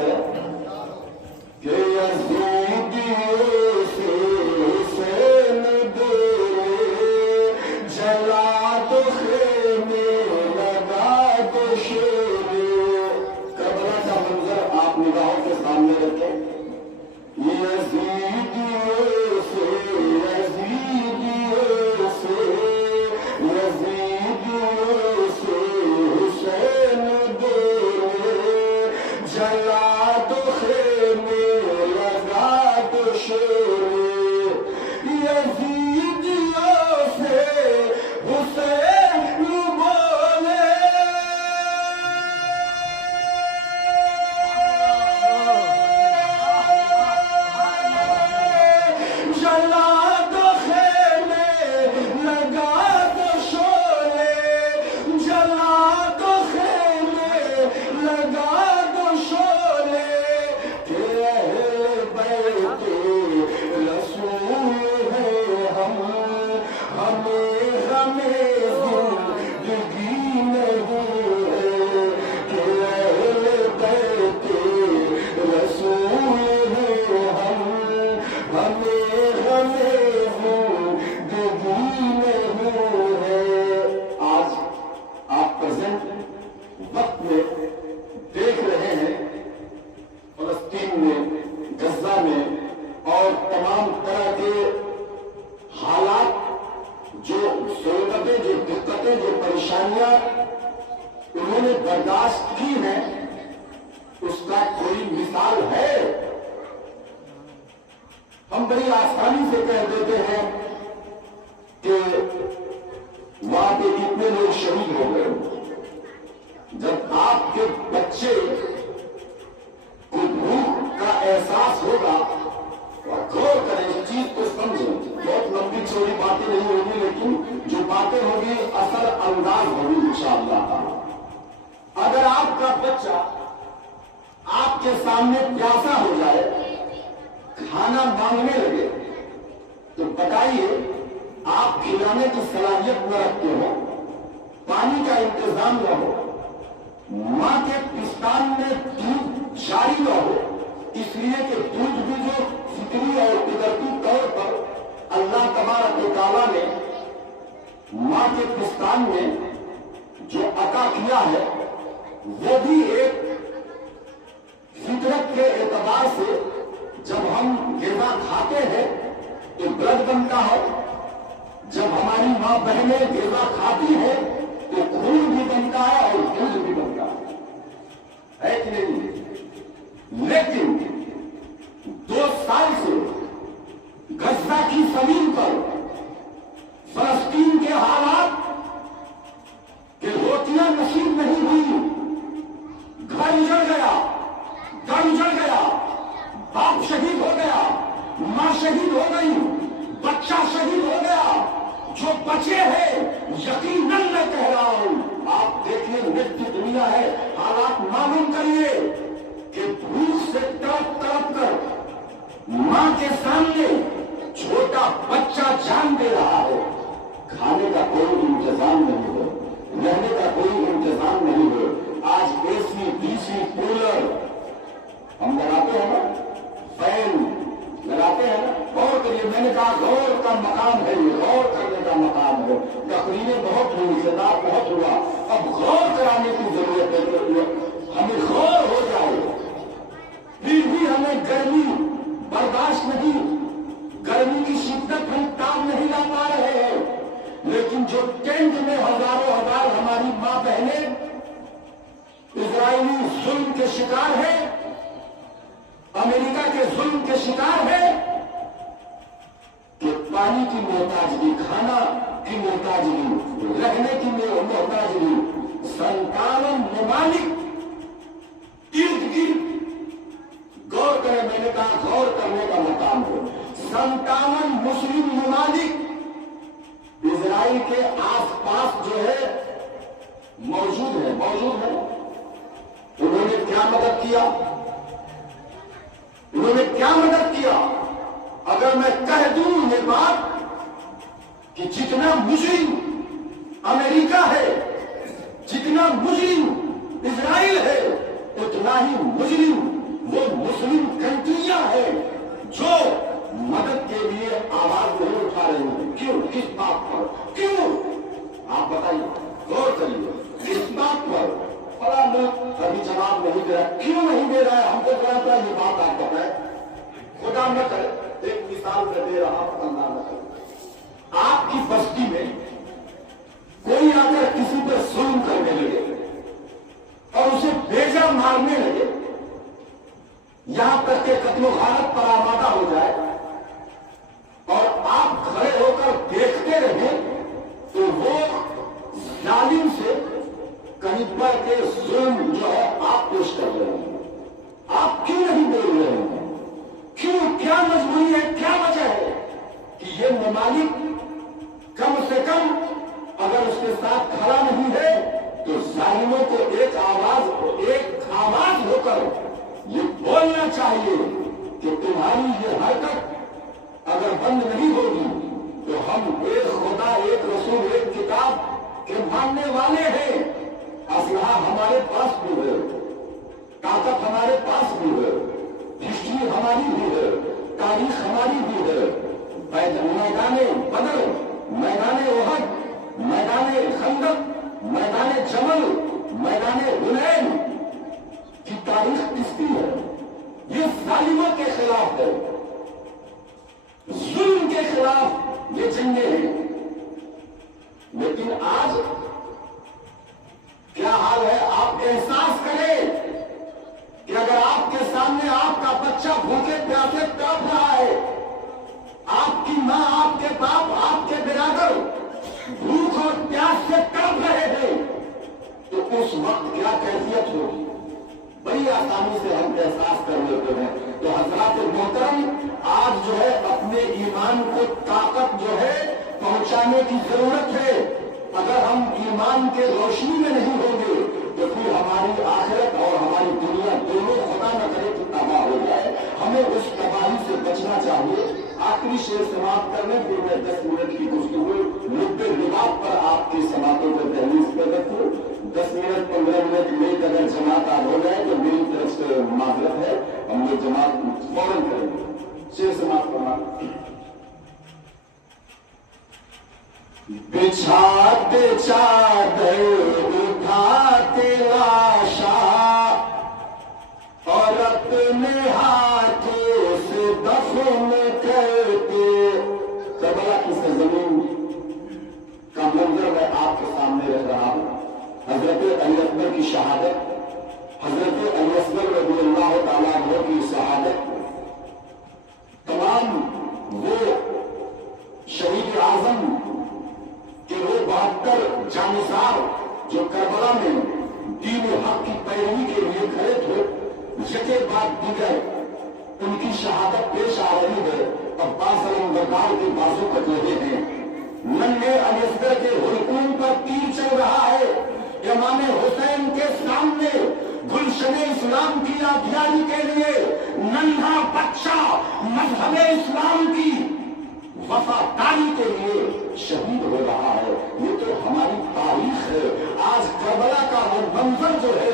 کریں کہ یزیدیوں سے حسین دورے جلا دو خیمے لگا دو شیرے. کربلا کا منظر آپ نگاہوں کے سامنے رکھیں. یزیدیوں سے حسین دورے جلا دو خیمے لگا دو شیرے. یزیدیوں سے حسین بولے جلا دو خیمے لگا دو شولے. جلا دو خیمے لگا دو شولے. کہ اہل بیت رسول ہے ہم ہمیں زندگی نہیں ہے. کہ اہل بیت رسول ہے ہم ہمیں زندگی نہیں ہے. آج آپ پریزنٹ وقت میں دیکھ رہے ہیں فلسطین میں، غزہ میں اور تمام طرح کے حالات، جو ضرورتیں، جو دقتیں، جو پریشانیاں انہوں نے برداشت کی ہیں، اس کا کوئی مثال ہے؟ ہم بڑی آسانی سے کہہ دیتے ہیں کہ وہاں پہ کتنے لوگ شہید ہو گئے. جب آپ کے بچے کو بھوک کا احساس ہوگا اور غور کریں، اس چیز کو سمجھیں. بہت لمبی چوڑی باتیں نہیں ہوگی، لیکن جو باتیں ہوگی اثر انداز ہوگی انشاءاللہ. اگر آپ کا بچہ آپ کے سامنے پیاسا ہو جائے، کھانا مانگنے لگے، تو بتائیے آپ کھلانے کی صلاحیت نہ رکھتے ہو، پانی کا انتظام نہ ہو، ماں کے پستان میں دودھ جاری نہ ہو، اس لیے کہ دودھ بھی جو فطری اور قدرتی طور پر اللہ تبارک و تعالیٰ نے ماں کے پستان میں جو عطا کیا ہے، وہ بھی ایک فطرت کے اعتبار سے جب ہم غذا کھاتے ہیں تو بلڈ بنتا ہے. جب ہماری ماں بہنیں غذا کھاتی ہیں تو خون بھی بنتا ہے اور دودھ بھی بنتا ہے کہ نہیں؟ لیکن 2 سال سے غزہ کی زمین پر فلسطین کے حالات کہ روٹیاں نصیب نہیں ہوئی، گھر اجڑ گیا، گھر اجڑ گیا، باپ شہید ہو گیا، ماں شہید ہو گئی، بچہ شہید ہو گیا. جو بچے ہیں یقیناً میں کہہ رہا ہوں، آپ دیکھیے نیٹ کی دنیا ہے، حالات معلوم کریے کہ بھوک سے تڑپ تڑپ کر ماں کے سامنے چھوٹا بچہ جان دے رہا ہے. کھانے کا کوئی انتظام نہیں ہو، رہنے کا کوئی انتظام نہیں ہو. آج اے سی، ڈی سی، کولر ہم لگاتے ہیں نا، فین لگاتے ہیں نا. غور کریے، میں نے کہا غور کا مقام ہے، یہ غور کرنے کا مقام ہے. تقریریں بہت ہوئی، خطاب بہت ہوا، اب غور کرانے کی ضرورت ہے. ہمیں غور ہو جائے. پھر بھی ہمیں گرمی برداشت نہیں، گرمی کی شدت ہم تاب نہیں لا پا رہے ہیں. لیکن جو ٹینٹ میں ہزاروں ہزار ہماری ماں بہنیں اسرائیلی ظلم کے شکار ہیں، امریکہ کے ظلم کے شکار ہے، کہ پانی کی محتاجگی، کھانا کی محتاجگی، رہنے کی محتاجگی. 57 ممالک ارد گرد غور کریں، میں نے کہا غور کرنے کا مقام ہو. 57 مسلم ممالک اسرائیل کے آس پاس جو ہے موجود ہے. انہوں نے کیا مدد کیا؟ انہوں نے کیا مدد کیا؟ اگر میں کہہ دوں یہ بات کہ جتنا مجرم امریکہ ہے، جتنا مجرم اسرائیل ہے، اتنا ہی مجرم وہ مسلم کنٹریاں ہیں جو مدد کے لیے آواز نہیں اٹھا رہی ہیں. کیوں؟ کس بات پر؟ کیوں؟ آپ بتائیے، غور کریے. کس بات پر؟ بڑا ملک ابھی جواب نہیں دے رہا. کیوں نہیں دے رہا ہے؟ ہم کو ذرا یہ بات آپ بتائیں. خدا نہ کرے، ایک مثال میں دے رہا ہوں، اللہ نہ کرے، آپ کی بستی میں کوئی آ کر کسی پر ظلم کرنے لگے اور اسے بیجا مارنے لگے، یہاں تک کہ قتل و غارت پر آمادہ ہو جائے، اور آپ کھڑے ہو کر دیکھتے رہیں، تو وہ ظالم سے کہیں پر کے ظلم جو ہے آپ پیش کر رہے ہیں. آپ کیوں نہیں بول رہے ہیں؟ کیوں؟ کیا مجبوری ہے؟ کیا وجہ ہے کہ یہ ممالک کم سے کم اگر اس کے ساتھ کھڑا نہیں ہے تو ظالموں کو ایک آواز ہو کر یہ بولنا چاہیے کہ تمہاری یہ حرکت اگر بند نہیں ہوگی تو ہم ایک خدا، ایک رسول، ایک کتاب کے ماننے والے ہیں. اسلحہ ہمارے پاس بھی ہے، طاقت ہمارے پاس بھی ہے، ہسٹری ہماری بھی ہے، تاریخ ہماری بھی ہے. میدان بدر، میدان احد، میدان خندق، میدان جمل، میدان حنین کی تاریخ کس کی ہے؟ یہ ظالموں کے خلاف ہے، ظلم کے خلاف یہ جنگیں ہیں. لیکن آج کیا حال ہے؟ آپ احساس کریں کہ اگر آپ کے سامنے آپ کا بچہ بھوکے پیاسے تڑپ رہا ہے، آپ کی ماں، آپ کے باپ، آپ کے برادر بھوک اور پیاس سے تڑپ رہے ہیں، تو اس وقت کیا کیفیت ہوگی؟ بڑی آسانی سے ہم احساس کر لیتے ہیں. تو حضرات محترم، آج جو ہے اپنے ایمان کو طاقت جو ہے پہنچانے کی ضرورت ہے. اگر ہم ایمان کے روشنی میں نہیں ہوں گے تو پھر ہماری آخرت اور ہماری دنیا دونوں خدا نہ کرے کہ تباہ ہو جائے. ہمیں اس تباہی سے بچنا چاہیے. آخری شعر سماپت کرنے پھر میں 10 منٹ کی گفتگو مدعے لباس پر آپ کی سماعتوں کو تحریر پر رکھوں. 10 منٹ 15 منٹ لیٹ اگر جماعت آج ہو جائے تو میری طرف سے معذرت ہے، ہم لوگ جماعت فوراً کریں گے. شعر سماپت کرنا. بچھاتے چادر اٹھاتے لاشا اور اپنے ہاتھوں سے دفن کرتے. کربلا کی سرزمین کا منظر میں آپ کے سامنے رکھ رہا ہوں. حضرت علی اکبر کی شہادت، حضرت علی اصغر رضی اللہ تعالیٰ عنہ کی شہادت، تمام وہ شہید اعظم کہ وہ 72 جانثار جو کربلا میں دین و حق کی پیروی کے لیے کھڑے تھے، یکے بعد دیگر ان کی شہادت پیش آ رہی ہے. عباس علم بردار کے بازو کٹ رہے ہیں، ننھے علی اصغر کے حلقوم پر تیر چل رہا ہے. امام حسین کے سامنے گلشن اسلام کی آبیاری کے لیے ننھا بچہ مذہب اسلام کی وفاداری کے لیے شہید ہو رہا ہے. یہ تو ہماری تاریخ ہے. آج کربلا کا وہ منظر جو ہے